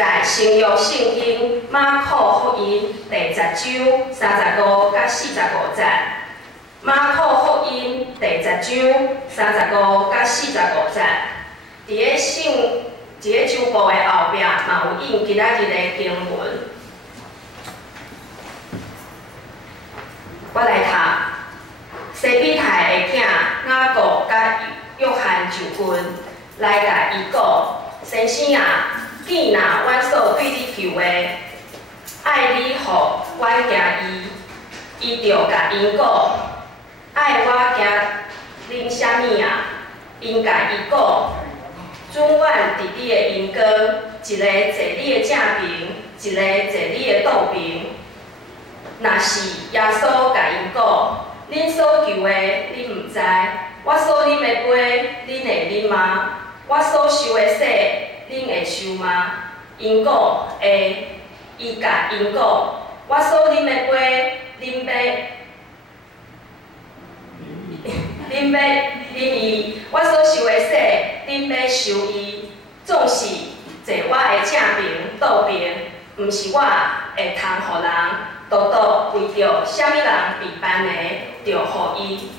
在新约圣经马可福音第10章35甲45节。马可福音第10章35甲45节。伫个周报的后壁嘛有印今仔日的经文。我来读。西比泰的囝雅各甲约翰就近来甲伊讲：先生啊，见若阮所对你求的，爱你互阮行伊就甲因讲：爱我行啉啥物啊？因甲伊讲：准阮伫你的阴间，一个坐你的正边，一个坐你的倒边。若是耶稣甲因讲：恁所求的，恁毋知；我所啉的杯，恁会啉吗？我所受的洗，恁会受吗？因讲会。伊甲因讲：我所啉的杯，恁要啉伊；我所受的洗，恁要受伊。总是坐我的正边、倒边，毋是我会通互人。独独为着啥物人被办的，就互伊。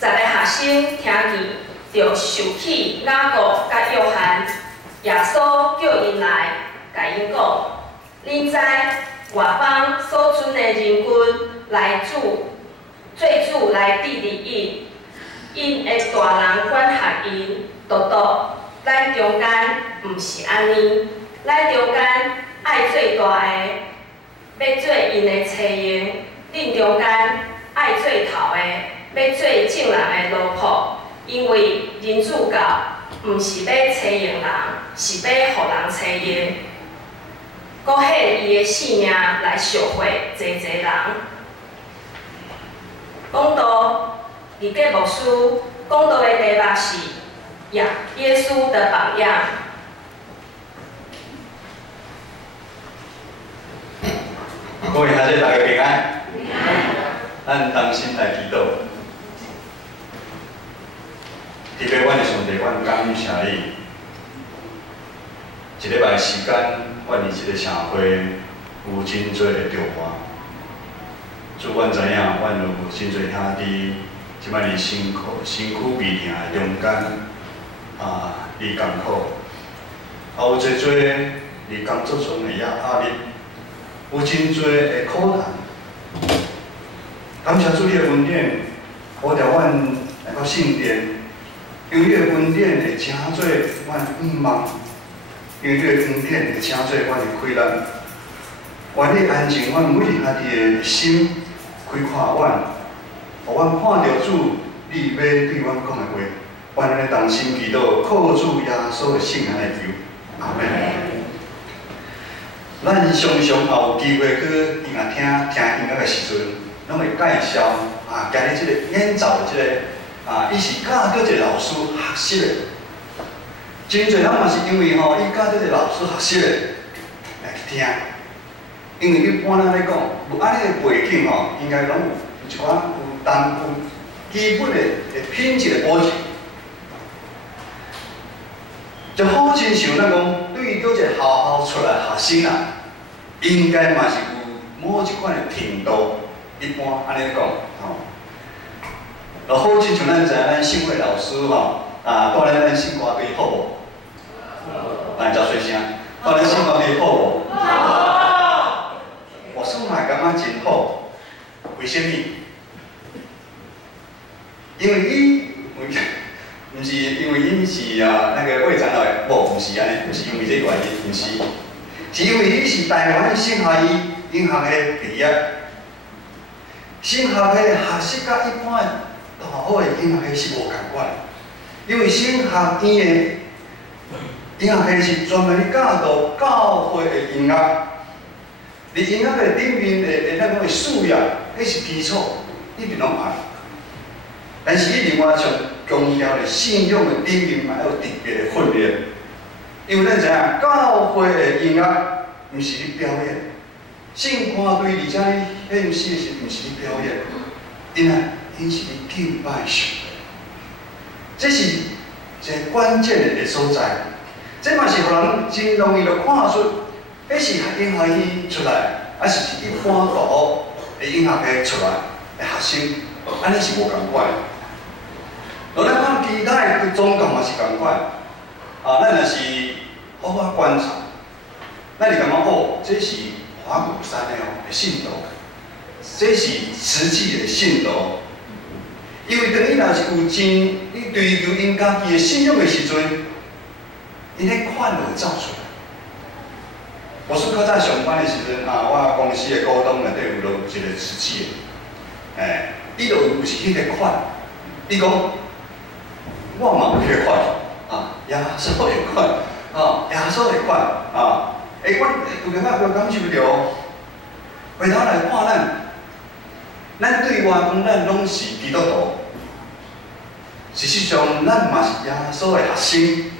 10个学生听见，就受起雅各甲约翰。耶稣叫因来，甲因讲：恁知外邦所存的人群来做主来治理因的大人管辖因，独独咱中间毋是安尼，咱中间爱最大的。要做因的妻用，恁中间爱做头的，要做正人的奴仆，因为人主教毋是要妻用人，是要互人妻用，搁献伊的性命来赎回济人。讲道，二个牧师讲道的题目是耶稣的榜样。各位学者大家平安，咱同心来祈祷。特别阮的上帝，阮感谢你。一礼拜时间，阮伫即个社会有真多的变化。主，阮知影，阮有真多兄弟，即摆伫辛苦未定的中间，伫艰苦，有真多伫工作中的压力。有真多的苦难，感谢主你的恩典，好调阮来到圣殿，因为你的恩典会请做阮愿望，因为你的恩典会请做阮的开朗，愿你安静阮每一兄弟的心，开看阮，互阮看到主你要对阮讲的话，愿咱同心祈祷，靠主耶稣的圣名来求，阿门。咱常常也有机会去音乐厅听音乐的时阵，拢会介绍今日即个演奏的即个伊是教倒一个老师学习的。真侪人嘛是因为伊教倒一个老师学习的来去听，因为一般咱咧讲，有安尼的背景应该拢有一寡有基本的品质的保证。就好亲像咱讲，对于倒一个校出来学生啊，应该嘛是有某一款的程度。一般安尼讲，就好亲像咱知影咱信会老师带领咱信歌队好无？来招水声，带领信歌队好无？好。我说嘛感觉真好，为什么？因为伊毋是因为伊是那个会长老的某，毋是安尼，毋是因为这个原因，毋是，是因为伊是台湾省下音学的毕业，省学的学习甲一般的大学的音乐系是无共款，因为省学院的音乐系是专门咧教导教会的音乐，伫音乐的顶面的咱讲的素养，迄是基础，一定拢爱。但是伊另外上强调的信仰的顶面嘛，要有特别的训练，因为咱知影教会的音乐毋是咧表演，圣歌队而且咧献诗是毋是咧表演，因是咧敬拜上帝，这是一个关键的所在。这嘛是互人真容易就看出，迄是婴孩医出来，还是一般大学的婴儿的出来的学生，安尼是无共款。咱看其他的宗教嘛是共款，咱若是好好观察，咱就感觉哦，这是华鼓山的信徒，这是实际的信徒。因为当伊若是有真你追求因家己的信仰的时阵，因迄款就会走出来。我是较早上班的时阵，我公司的股东内底有一个实际的，伊就有是迄个款，伊讲我嘛有迄个款，耶稣的款，耶稣的款，我有感觉感受着，回头来看咱对外讲咱拢是基督徒，事实上咱嘛是耶稣的学生。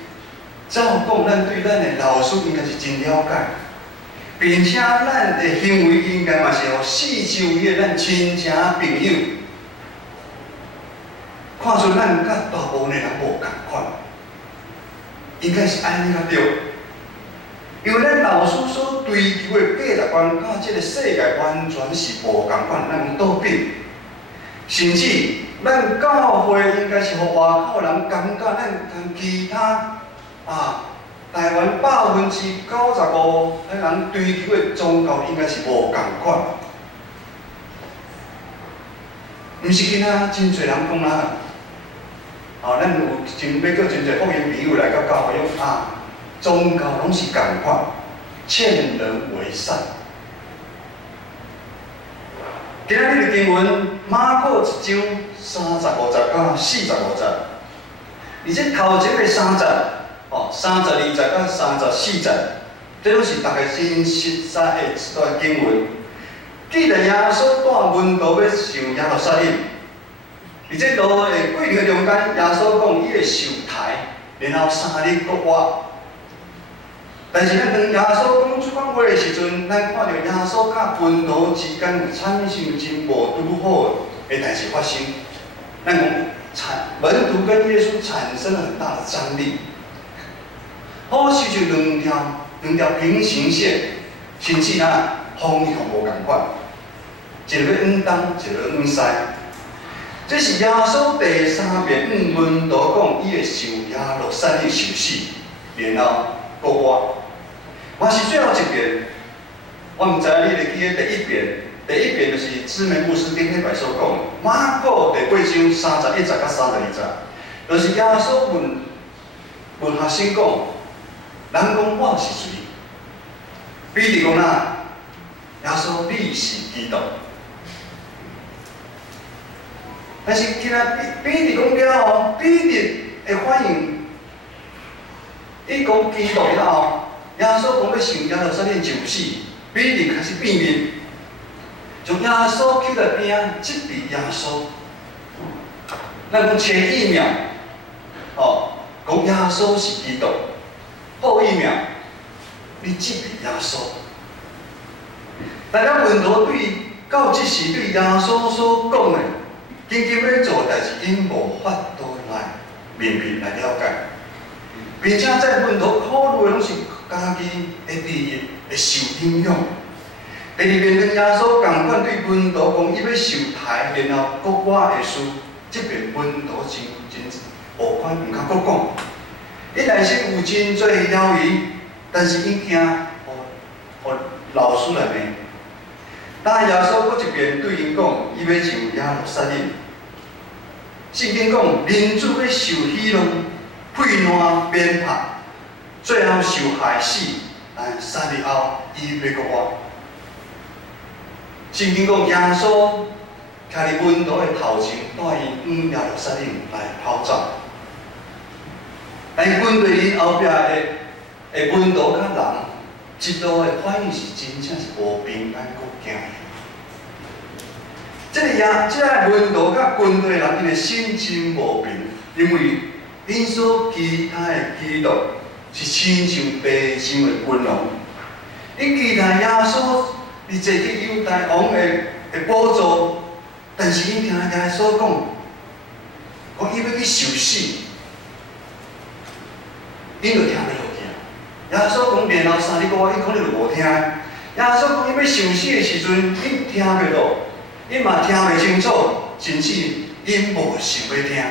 照讲，咱对咱的老师应该是真了解，并且咱的行为应该嘛是互四周围的咱亲情朋友看出咱甲大部分的人无共款，应该是安尼才对。因为咱老师所追求的价值观，甲这个世界完全是无共款，咱有倒变。甚至咱教会应该是互外口人感觉咱同其他台湾95%迄人追求的宗教应该是无共款。毋是今仔真侪人讲咱有要叫真侪福音朋友来到教会讲宗教拢是共款，劝人为善。今仔日的经文马可1章35节到45节，而且头前的3节，32节到34节，这拢是大家真熟悉的一段经文。记得耶稣带门徒要上耶路撒冷，而且路的过程中间，耶稣讲伊会受抬，然后3日国活。但是咱当耶稣讲出款话的时阵，咱看到耶稣甲门徒之间有产生真无拄好的代志发生。咱讲门徒跟耶稣产生了很大的张力，好似就两条平行线，甚至方向无共款，一个要往东，一个要往西。这是耶稣第3遍向门徒讲，伊会受耶路撒冷受死，然后国活。嘛是最后一遍，我毋知影你会记得第一遍就是知名牧师顶礼拜所讲的，马可第8章31节到32节，就是耶稣问学生讲，人讲我是谁？彼得讲耶稣你是基督。但是今仔彼得讲了后，彼得的反应，伊讲基督了后。耶稣讲要上耶路撒冷就死，彼得开始变面，从耶稣捡来边责备耶稣。咱讲前1秒，讲耶稣是基督，后1秒，你责备耶稣。但咱门徒到即时对耶稣所讲的，紧紧要做代志，因无法度来面面来了解，并且在门徒考虑的拢是。家己的利益会受影响。第2遍跟耶稣共款对门徒讲，伊要受抬，然后国活的事，这边门徒真无款，毋敢搁讲。伊内心有真多犹豫，但是伊惊互老师来骂。当耶稣搁一遍对因讲，伊要上耶路撒冷。圣经讲，人子要受喜乐、配烂、鞭拍。最后受害死，但3日后伊要国活。圣经讲耶稣徛伫门徒的头前，带因往耶路撒冷来跑走。但是跟对因后壁的门徒甲人，一路的反应是真正是无平安，搁惊。这个门徒甲军队人，因的心真无平，因为因所期待的基督。是亲像地上的君王，因期待耶稣伫坐去犹太王的宝座，但是因听耶稣讲伊要去受死，因就听袂落去啊。耶稣讲连后3日过伊讲你就无听。耶稣讲伊要受死的时阵，伊听袂落，伊嘛听袂清楚，甚至因无想要听。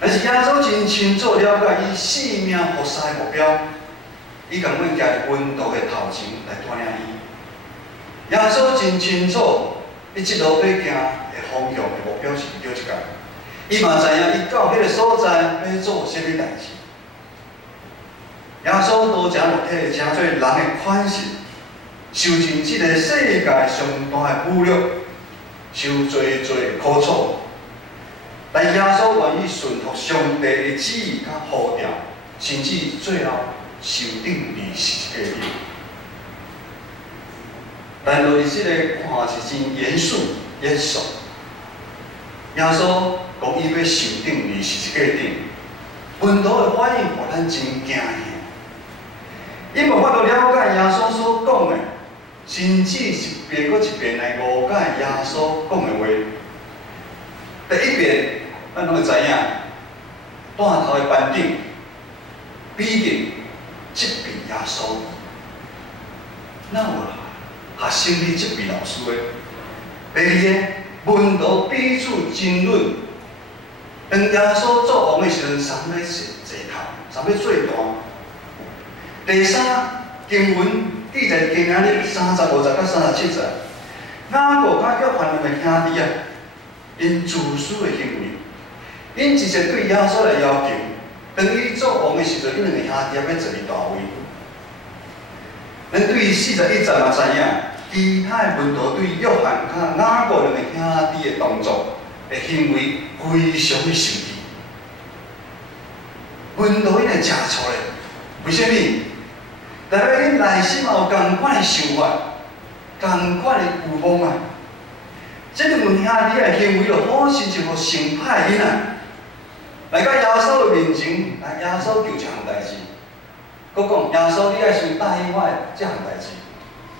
但是耶稣真清楚了解伊性命服侍的目标，伊共阮徛伫温度的头前来带领伊。耶稣真清楚，伊即路要行的方向的目标是对一个。伊嘛知影，伊到迄个所在要做啥物代志。耶稣多正肉体成做人的款式，受尽即个世界上大的侮辱，受最的苦楚。但耶稣愿意顺服上帝的旨意甲呼召，甚至最后受定于十字架顶。但落伫即个看是真严肃。耶稣讲伊要受定于十字架顶，门徒的反应互咱真惊吓。因无法度了解耶稣所讲的，甚至一遍搁一遍来误解耶稣讲的话。第一遍，咱拢会知影，带头的班长必定责备耶稣。哪有学生去责备老师的？第二个，门徒彼此争论，当耶稣作王的时阵，谁要坐头，谁要做大？第三，经文记载经仔日30、50到37节，雅各甲约翰两个兄弟啊，因自私的行为，因直接对耶稣来要求，当伊作王的时阵，因两个兄弟要坐伫大位。咱对41节嘛知影，其他的门徒对约翰甲雅各两个兄弟的动作、的行为非常的生气。门徒因会真错咧，为虾米？代表恁内心也有同款的想法，同款的有梦啊！即两位兄弟的行为，就好像一个成歹囡仔，来到耶稣的面前，来耶稣求一项代志，佮讲耶稣，你爱先答应我的这项代志，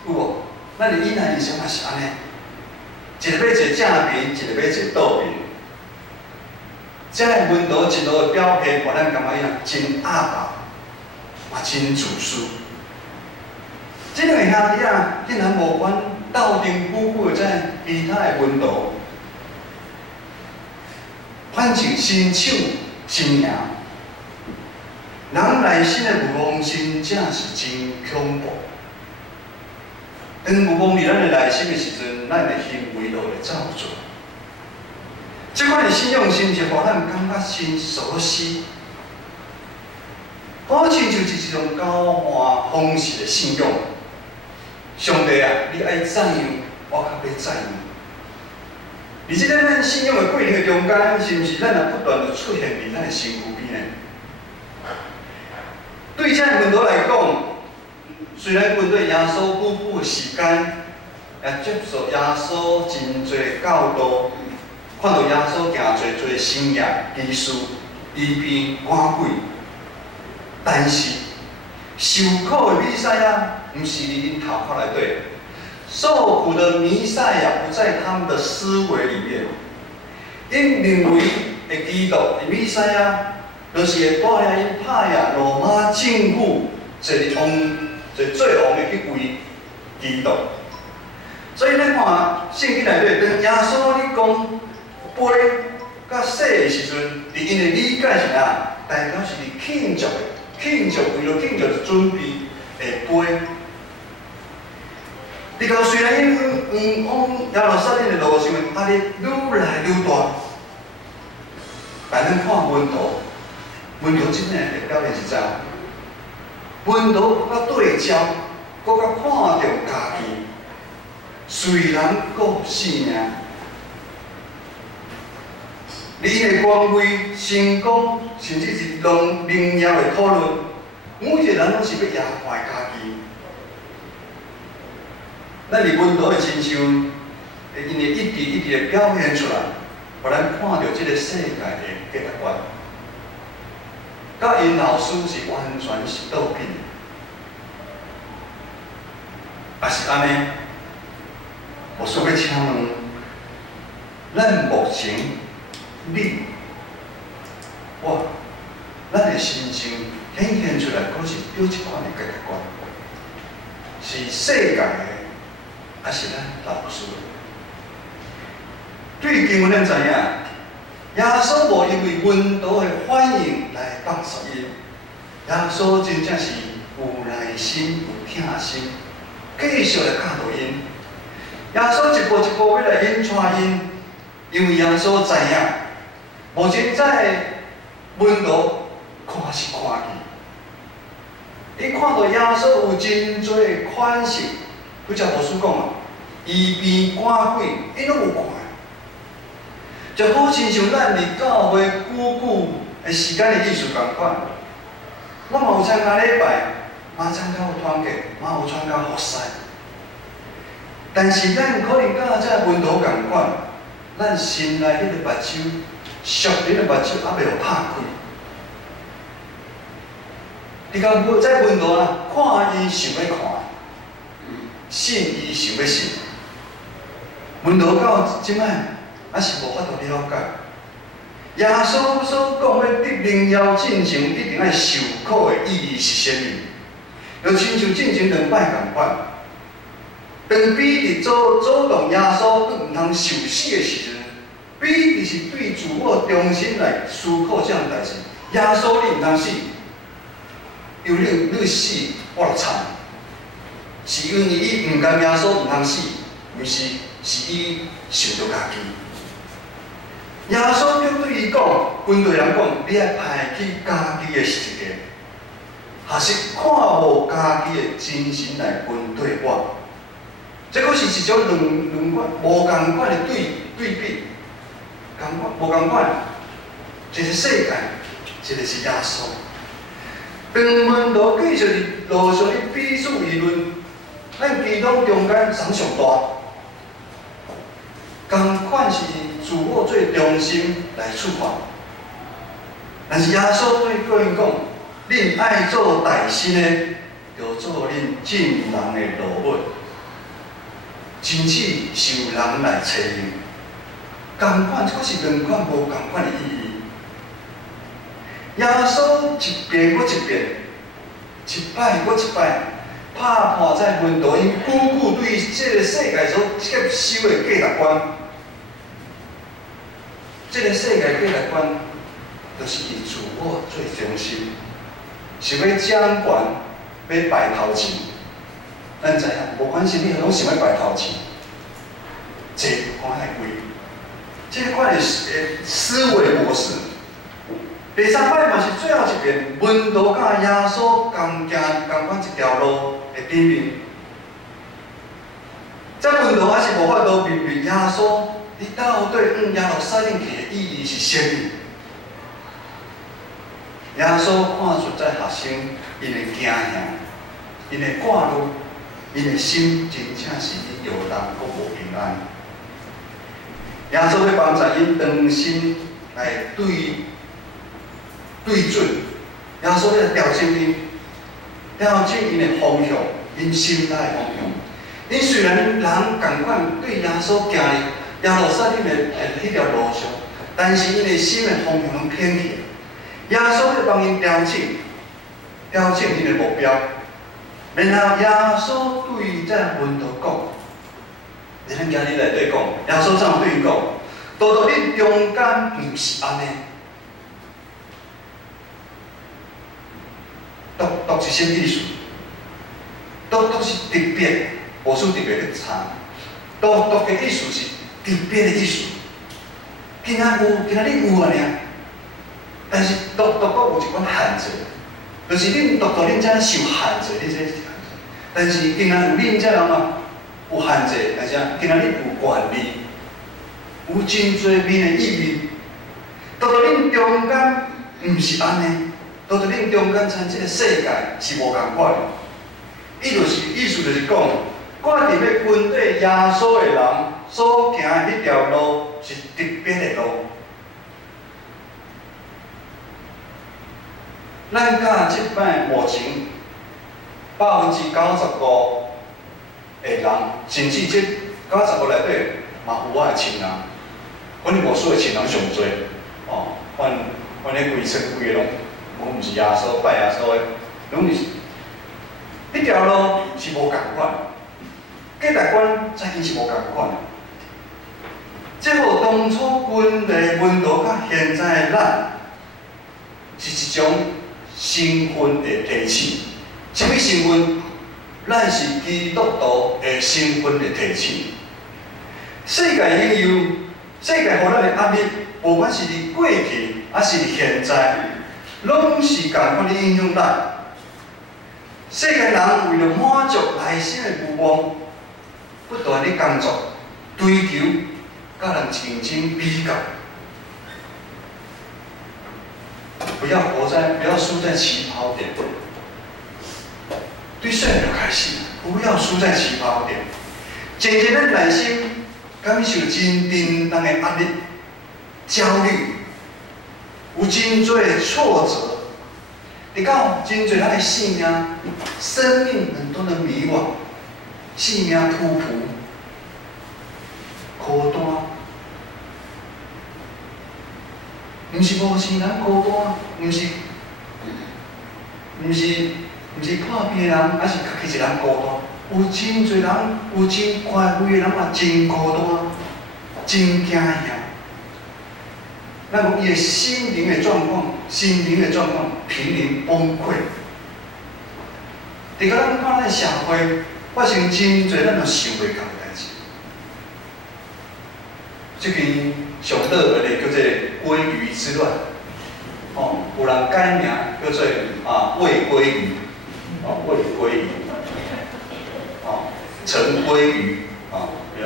有无？咱的囡仔人生嘛是安尼，一个要坐正面，一个要坐倒面。这个门徒一路的表现，互咱感觉伊若真阿爸，嘛真自私。这两个兄弟啊，竟然无管斗阵鼓鼓的这其他的门徒，反正伸手真赢。人内心的无望心，真是真恐怖。当无望伫咱的内心的时阵，咱的行为就会照做。这款的信仰心是互咱感觉真熟悉，好像就是一种交换方式的信仰。上帝啊，你爱怎样，我较要怎样。而且咱信仰的过程的中间，是毋是咱也不断地出现伫咱的身躯边呢？对这门徒来讲，虽然跟对耶稣久久的时间，也接受耶稣真侪教导，看到耶稣行侪生业、医术、医病、赶鬼，但是受苦的弥赛亚，不是伫因头壳内底，受苦的弥赛亚不在他们的思维里面。因认为的基督的弥赛亚，就是会带领因拍赢罗马政府，最王的去为基督。所以咱看圣经内底，当耶稣你讲杯甲洗的时阵，伫因的理解是啥？代表是伫庆祝的。为了庆祝准备的杯。日后虽然因往耶路撒冷的路上压力愈来愈大，但咱看门徒真正的表现是怎？门徒搁对焦，搁较看重家己，虽然搁性命，你的光辉、成功，甚至是荣耀的讨论，每一个人拢是要压坏家己。咱伫门徒的身上，会因为一直的表现出来，互咱看到这个世界的价值观，甲因老师是完全是倒变的。也是安尼，我想要请问，咱目前咱的心情显现出来，可是表一款的价值观，是世界的，还是咱老师的？对经文咱知影，耶稣无因为温度的反应来放杀因，耶稣真正是有耐心、有疼心，继续来教导因。耶稣一步一步要来引带因，因为耶稣知影，目前在温度看是看去，伊看到耶稣有真多款式，拄则牧师讲啊，医病赶鬼，伊拢有看。就好亲像咱伫教会久的时间的意思共款，我嘛有参加礼拜，嘛参加有团契，嘛有参加服侍。但是咱可能甲这温度共款，咱心内迄个目睭，属灵的目睭还袂有拍开。你讲无在温度啊，看伊想要看，信伊想要信。温度到即摆，还是无法度了解。耶稣所讲的得荣耀进前，一定爱受苦的意义是啥物？就亲像进前2摆共款。当彼得阻挡耶稣佮毋通受死的时阵，彼得是对自我重新来思考这样代志。耶稣你毋通死，因为你死我就惨。是因为伊毋甘耶稣毋通死，毋是，是伊想到家己。耶稣就对伊讲，军队人讲，你爱排去家己的世界，还是看无家己的真心来军队我？这个是一种两款无共款的对比，无共款。一个世界，一个是耶稣。当门徒继续路上咧彼此议论，咱基督中间谁上大？共款是自我最中心来出发。但是耶稣对个人讲：，恁爱做大事的，就做恁敬人的路尾。真是受人来找因，共款，这是两款无共款的意义。耶稣一遍搁一遍，一摆搁一摆，拍破在门徒因久对这个世界所接受的价值观。这个世界价值观，就是以自我最中心，想要掌权，要摆头前。咱知影，无管是你拢想要摆头前，这款的规，这款的思维模式。第3摆嘛是最后一遍，门徒甲耶稣共行共款一条路的顶面。这门徒还是无法度明白耶稣，你到底耶路撒冷去的意义是啥物？耶稣看出在学生因的惊吓，因的挂虑。因的心真正是摇动，阁无平安。耶稣要帮助因重新来对准，耶稣要调整因的方向，因心态的方向。因虽然人共款对耶稣行耶路撒冷的迄条路上，但是因的心的方向拢偏去。耶稣要帮因调整因的目标。然后耶稣对这门徒讲，咱今日内底讲，耶稣怎对伊讲？道道恁中间毋是安尼，读是啥意思？读是特别，无算特别去查。读的意思是特别的意思。今仔日有啊尔，但是读阁有一款限制。就是恁读到恁遮受限制，恁这，但是今仔有恁遮人嘛有限制，而且今仔日有权利，有真侪面的意义。读到恁中间毋是安尼，读到恁中间参这个世界是无共款的。意思就是讲，我伫要跟对耶稣的人所行的迄条路是特别的路。咱甲即摆目前95%的人，甚至这95%内底嘛有我的亲人，可能无所有亲人上多，哦，阮咧规村规个拢我毋是耶稣拜耶稣的，拢是迄条路是无共款，价值观早已是无共款。这互当初阮的温度甲现在的咱，是一种身份的提醒。什么身份？咱是基督徒的身份的提醒。世界引诱，世界互咱的压力，无管是伫过去，还是伫现在，拢是共款的影响咱。世界人为了满足内心的欲望，不断地工作、追求，甲人竞争比较。不要输在起跑点。对细汉就开始，不要输在起跑点。渐渐咱内心感受真沉重的压力、焦虑，有真多的挫折。直到真侪咱的生命、生命很多的迷惘，生命突扑、孤单，毋是无情人孤单，毋是破病的人，还是家己一人孤单。有真侪人，有真乖位的人嘛，真孤单，真惊吓。咱讲伊的心灵的状况，濒临崩溃。伫个咱看咱社会发生真侪咱都想袂到的代志。最近上热门的叫做鲑鱼之乱，有人改名叫做魏鲑鱼，魏鲑鱼，陈鲑鱼，不要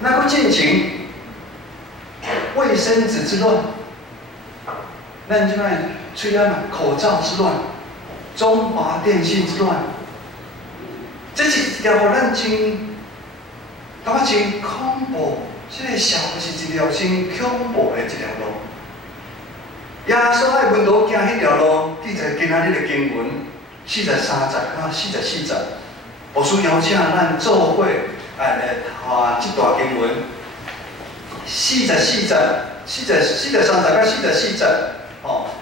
那个进行卫生纸之乱，咱即摆吹啊口罩之乱，中华电信之乱，这是一条互咱感觉真恐怖，这个社会是一条真恐怖的一条路。耶稣爱门徒行迄条路，记在今仔日的经文43节到44节。牧师邀请咱做伙来读这段经文44节、43节到44节，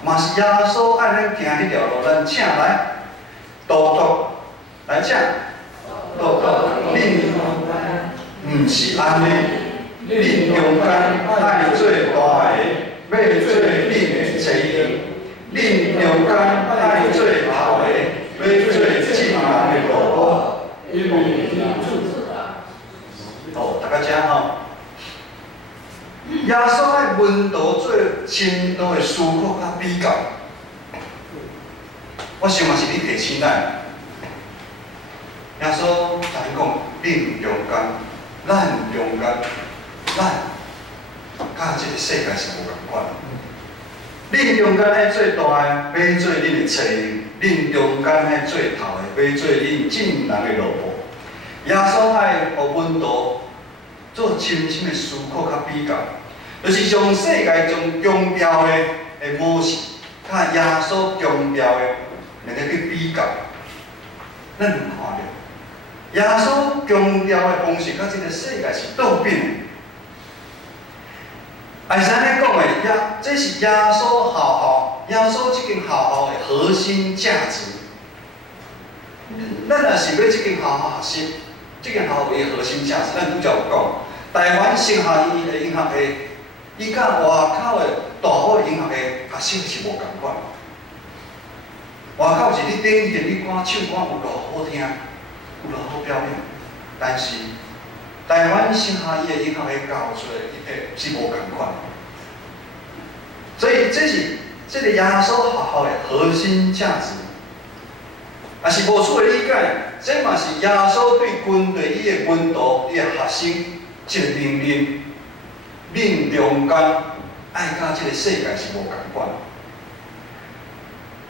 嘛是耶稣爱咱行迄条路，咱请来读读，来请读读恁。毋是安尼，恁中间爱做大个，要做恁的妻儿；恁中间爱做头个，要做正人的老婆。大家听耶稣爱门徒做深度的思考甲比较。我想嘛是你提醒咱，耶稣甲你讲，恁中间。咱中间，甲这个世界是无共款。恁中间爱做大个，要做恁的妻儿；恁中间爱做头个，要做恁正人的老婆。耶稣爱互门徒做深深的思考甲比较，就是从世界中强调的模式，甲耶稣强调的两个去比较，咱有看到。耶稣强调的方式，甲这个世界是倒变的。按是安尼讲的，这是耶稣耶稣这间学校的核心价值。咱若是要这间学校学习，这间学校为核心价值，咱拄则有讲，台湾升学院的音乐系，伊甲外口的大好的音乐系学习是无共款。外口是你顶天你看唱歌有偌好听。有偌好表演，但是台湾升学院的音乐系教出来是无共款，所以这是这个耶稣学校的核心价值，也是无错的理解。这嘛是耶稣对军队伊的门徒、伊的学生一个命令：恁中间爱甲这个世界是无共款。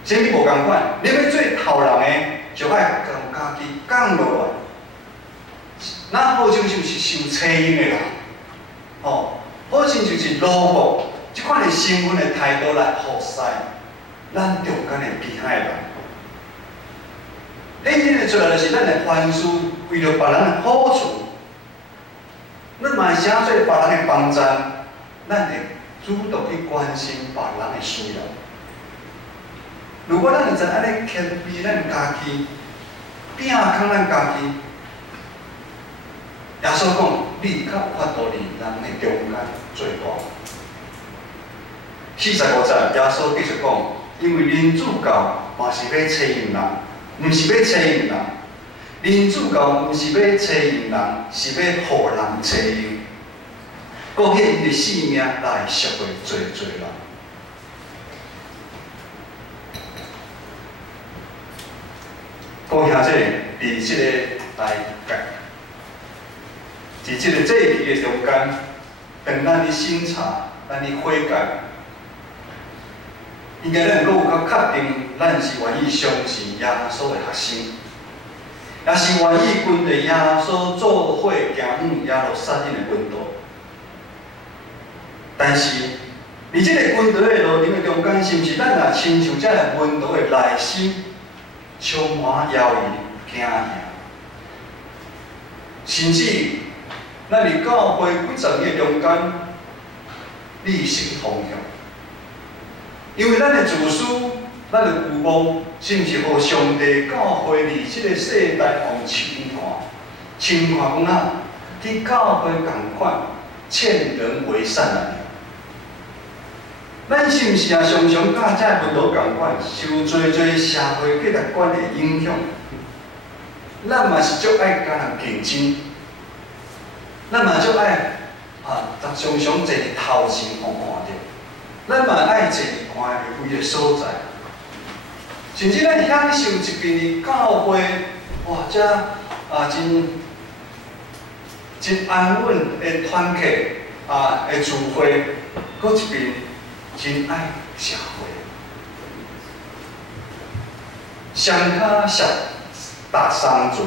什么无共款？你要做头人的，就爱将家己降落来。咱好像就是受车音的人，好像就是奴仆，即款的身份的态度来服侍咱中间的其他的人。显现出来就是咱的凡事为了别人的好处，咱嘛是想做别人的帮衬，咱的主动去关心别人的需要。如果咱会知安尼谦卑咱家己，摒空咱家己，耶稣讲，你较有法度伫人的中间做大。45节，耶稣继续讲，因为人主教嘛是要找用人，毋是要找用人。人主教毋是要找用人，是要互人找用。搁献伊的性命来赎回做人。各位兄弟，伫即个大界，伫即个祭祀的中间，当咱去审查、咱去悔改，应该咱搁有较确定，咱是愿意相信耶稣的学生，也是愿意跟着耶稣做伙行往耶路撒冷的军道。但是，伫即个军道的路程的中间，是毋是咱也亲像这个军道的内心？充满犹豫、惊吓，甚至咱伫教会几十年中间，你失去方向，因为咱的自私、咱的父母，是毋是互上帝教会伫即个世代互侵犯讲啊，去教会共款，劝人为善啊！咱是毋是也常常甲这个文道共款，受侪社会价值观的影响？咱嘛是足爱甲人竞争，咱嘛足爱常常坐伫头前互看着，咱嘛爱坐伫看会位的所在，甚至咱享受一边的教会，哇，这真安稳的团契的聚会，搁一边。真爱社会，双脚踏踏三船，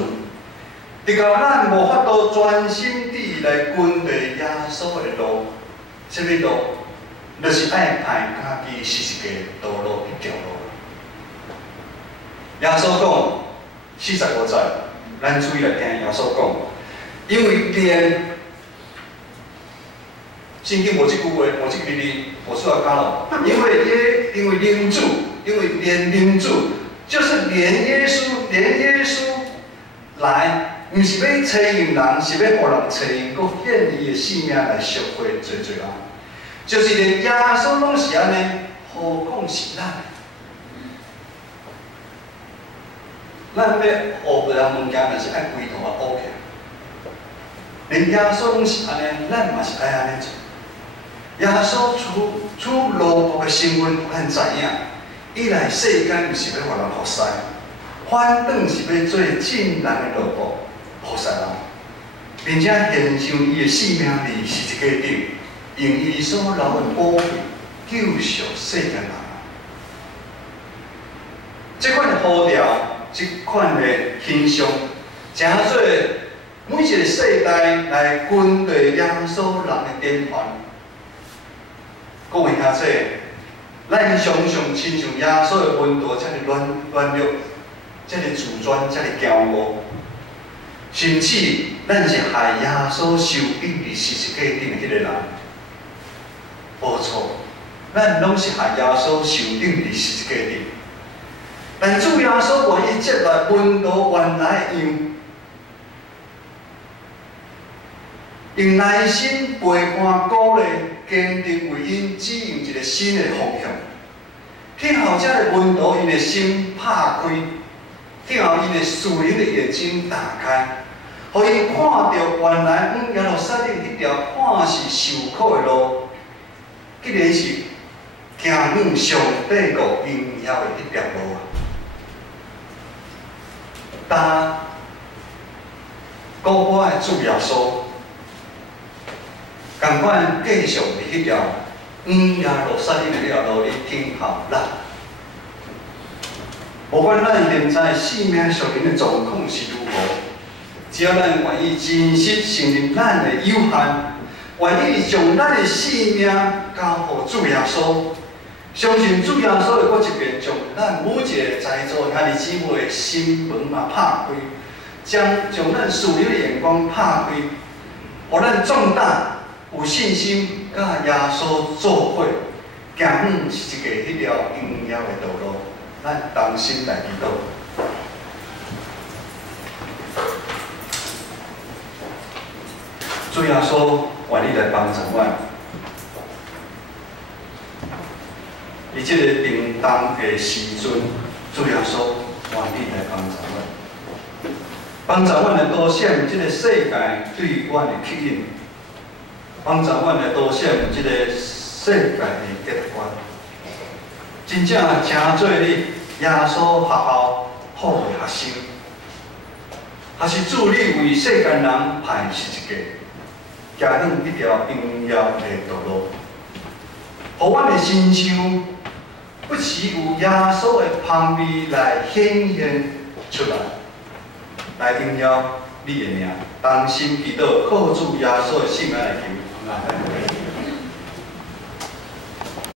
直到咱无法度专心地来跟着耶稣的路，这个路，就是爱派家己是一个道路一条路。耶稣讲45节，咱注意来听耶稣讲，因为连。圣经无即句话，无即个字，我出来讲了。因为领主，因为连领主，就是连耶稣来，毋是要找用人，是要互人找用，佮献伊的性命来赎回做人。就是连耶稣拢是安尼，何况是咱？咱要学别人物件，但是爱规头学起来。连耶稣拢是安尼，咱嘛是爱安尼做。耶稣处奴仆的身份，互咱知影，伊来世间毋是要互人服侍，反倒是要做正人的奴仆，服侍人，并且献上伊的性命伫十字架顶，用伊所流的宝血救赎世间人。这款的呼召，这款的形象，诚做每一个世代来跟随耶稣人的典范。各位兄弟，咱常常亲像耶稣的温度，遮尔软弱，遮尔自尊，遮尔骄傲，甚至咱是害耶稣受钉伫十字架顶的迄个人，无错，咱拢是害耶稣受钉伫十字架顶。但主耶稣愿意接纳温度原来的样，用耐心陪伴鼓励。坚定为因指引一个新的方向，听候这个温度因的心拍开，听候因的属灵的眼睛打开，互因看到原来耶路撒冷迄条看似受苦的路，竟然是行往上帝国荣耀的迄条路啊！当古我的主耶稣。共款继续伫迄条耶路撒冷的迄条路里听候咱。无管咱现在生命属灵的状况是如何，只要咱愿意真实承认咱的有限，愿意将咱的性命交予主耶稣，相信主耶稣会搁一遍将咱每一个在座兄弟姊妹的心门嘛拍开，将咱属灵的眼光拍开，互咱壮大。有信心，甲耶稣做伙，行远是一个迄条荣耀的道路，咱同心来祈祷。主耶稣，愿你来帮助我。伫即个平淡的时阵，主耶稣，愿你来帮助我，帮助我来凸显即个世界对我的吸引，帮助我来凸显即个世界的价值观。真正诚做你耶稣学校好的学生，还是主你为世间人排是一个行远一条荣耀的道路，互阮的心胸不时有耶稣的香味来显现出来，来荣耀你的名。同心祈祷，靠主耶稣的圣名来求，阿门。